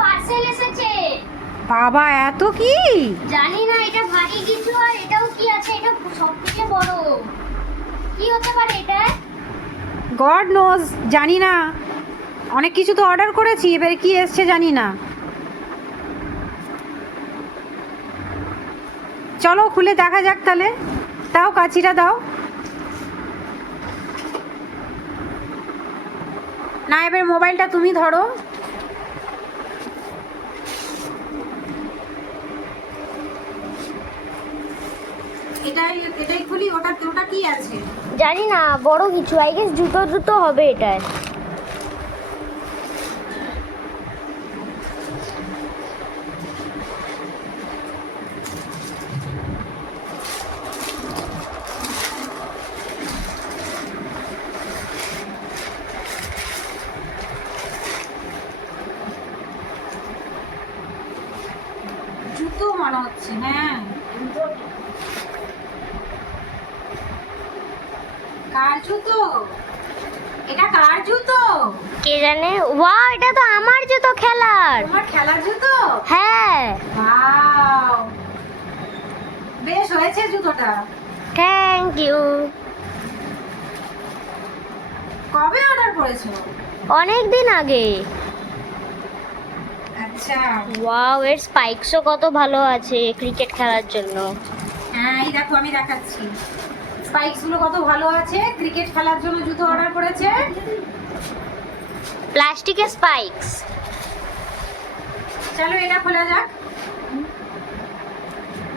Parcel এসেছে। বাবা এত কি? জানি না, এটা ভারী কিছু। আর এটাও কি আছে? এটা সবথেকে বড়। কি হতে পারে এটা? গড নোজ, জানি না। অনেক কিছু তো অর্ডার করেছি, এবারে কি এসছে জানি না। চলো খুলে দেখা যাক তাহলে। দাও কাঁচিটা দাও। না, এবার মোবাইলটা তুমি ধরো। এটাই খুলি। ওটা কি আছে? জানি না, বড় কিছু। আই গেস জুতো হবে এটায়। জুতো মনে হচ্ছে। হ্যাঁ, কার জুতো? এটা কার জুতো? কে জানে। ওয়াও, এটা তো আমার জুতো খেলার। তোমার খেলার জুতো? হ্যাঁ। ওয়াও, বেশ হয়েছে জুতোটা। Thank you. কবে অর্ডার করেছো? অনেক দিন আগে। আচ্ছা। ওয়াও, এর স্পাইকসও কত ভালো আছে ক্রিকেট খেলার জন্য। হ্যাঁ, এই দেখো আমি দেখাচ্ছি। স্পাইকস গুলো কত ভালো আছে। ক্রিকেট খেলার জন্য জুতো অর্ডার করেছে। প্লাস্টিকের স্পাইকস। চলো এটা খোলা যাক,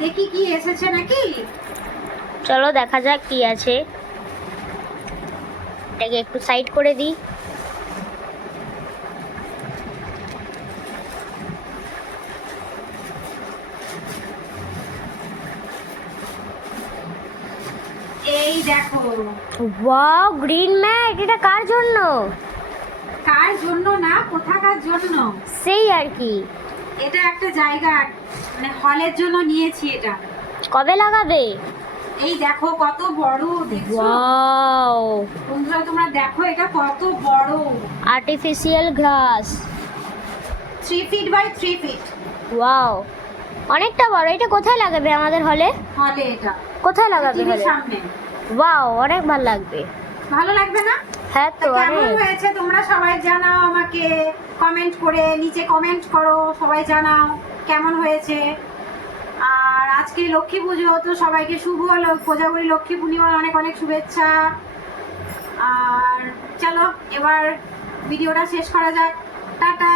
দেখি কি এসেছে নাকি। চলো দেখা যাক কি আছে। এটাকে একটু সাইড করে দিই। এই দেখো। Wow, green mat. এটা কার জন্য? কার জন্য না, কোথাকার জন্য। সেই আর কি। এটা একটা জায়গা, মানে হলের জন্য নিয়েছি এটা। কবে লাগাবে? এই দেখো কত বড়, দেখছো? ওয়াও, বন্ধুরা তোমরা দেখো এটা কত বড়। Artificial grass. 3 feet by 3 feet. Wow, অনেকটা বড়। এটা কোথায় লাগাবে আমাদের হলে? হলে এটা কোথায় লাগাবে টিভির হলে? সামনে। ওয়াও, অনেক ভালো লাগবে। ভালো লাগবে না? হ্যাঁ তা তো, কেমন অনেক। হয়েছে তোমরা সবাই জানাও আমাকে কমেন্ট করে। নিচে কমেন্ট করো, সবাই জানাও কেমন হয়েছে। আর আজকে লক্ষ্মী পুজো, তো সবাইকে শুভ কোজাগরী লক্ষ্মী পূর্ণিমার অনেক অনেক শুভেচ্ছা। আর চলো এবার ভিডিওটা শেষ করা যাক। টাটা।